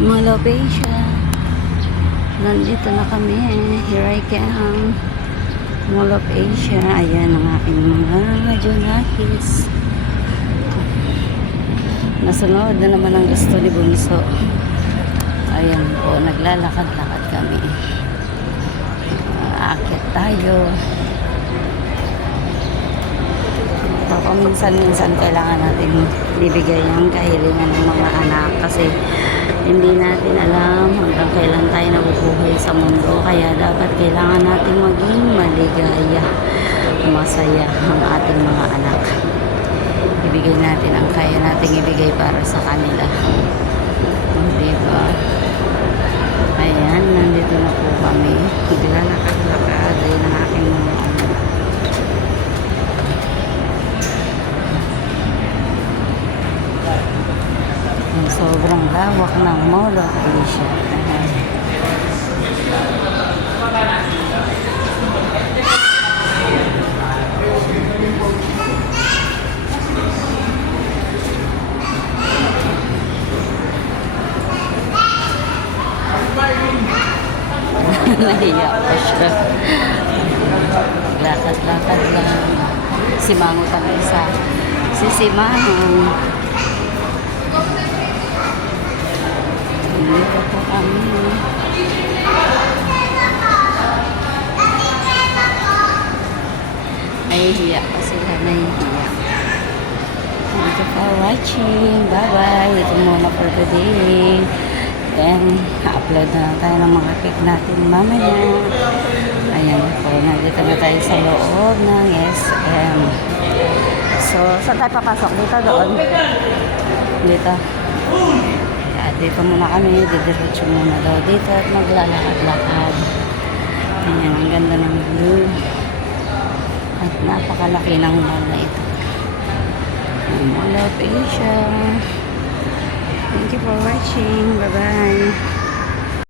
Malobation. Nandito na kami. Here I come. Mall of Asia. Ayan ang aking mga Junakis. Nasunod na naman ang gusto ni Bunso. Ayan po, naglalakad-lakad kami. Aakyat tayo. Minsan-minsan kailangan natin ibigay ang kahilingan ng mga anak kasi hindi natin alam hanggang kailan tayo nabubuhay sa mundo, kaya dapat kailangan natin maging maligaya, masaya ang ating mga anak. Ibigay natin ang kaya nating ibigay para sa kanila, diba? Ayan, nandito na po kami, naglalakad-lakad. Ayun ang aking mga anak. Sobrang lawak ng Mall of Asia. Nahiya pa siya. Lakad-lakad lang. Simangot ang isa. Simangot. Dito po kami. Nahihiya pa sila. Nahihiya. Thank you for watching. Bye-bye. Ito muna for today. Then, ha-upload na tayo ng mga pic natin mamaya. Ayan po. Nandito na tayo sa loob ng SM. So, saan tayo papasok? Dito doon? Dito. Dito muna kami, didiretso muna daw dito at maglalakad-lakad. Ayan, ang ganda ng view. At napakalaki ng mall na ito. Mall of Asia. Thank you for watching. Bye-bye.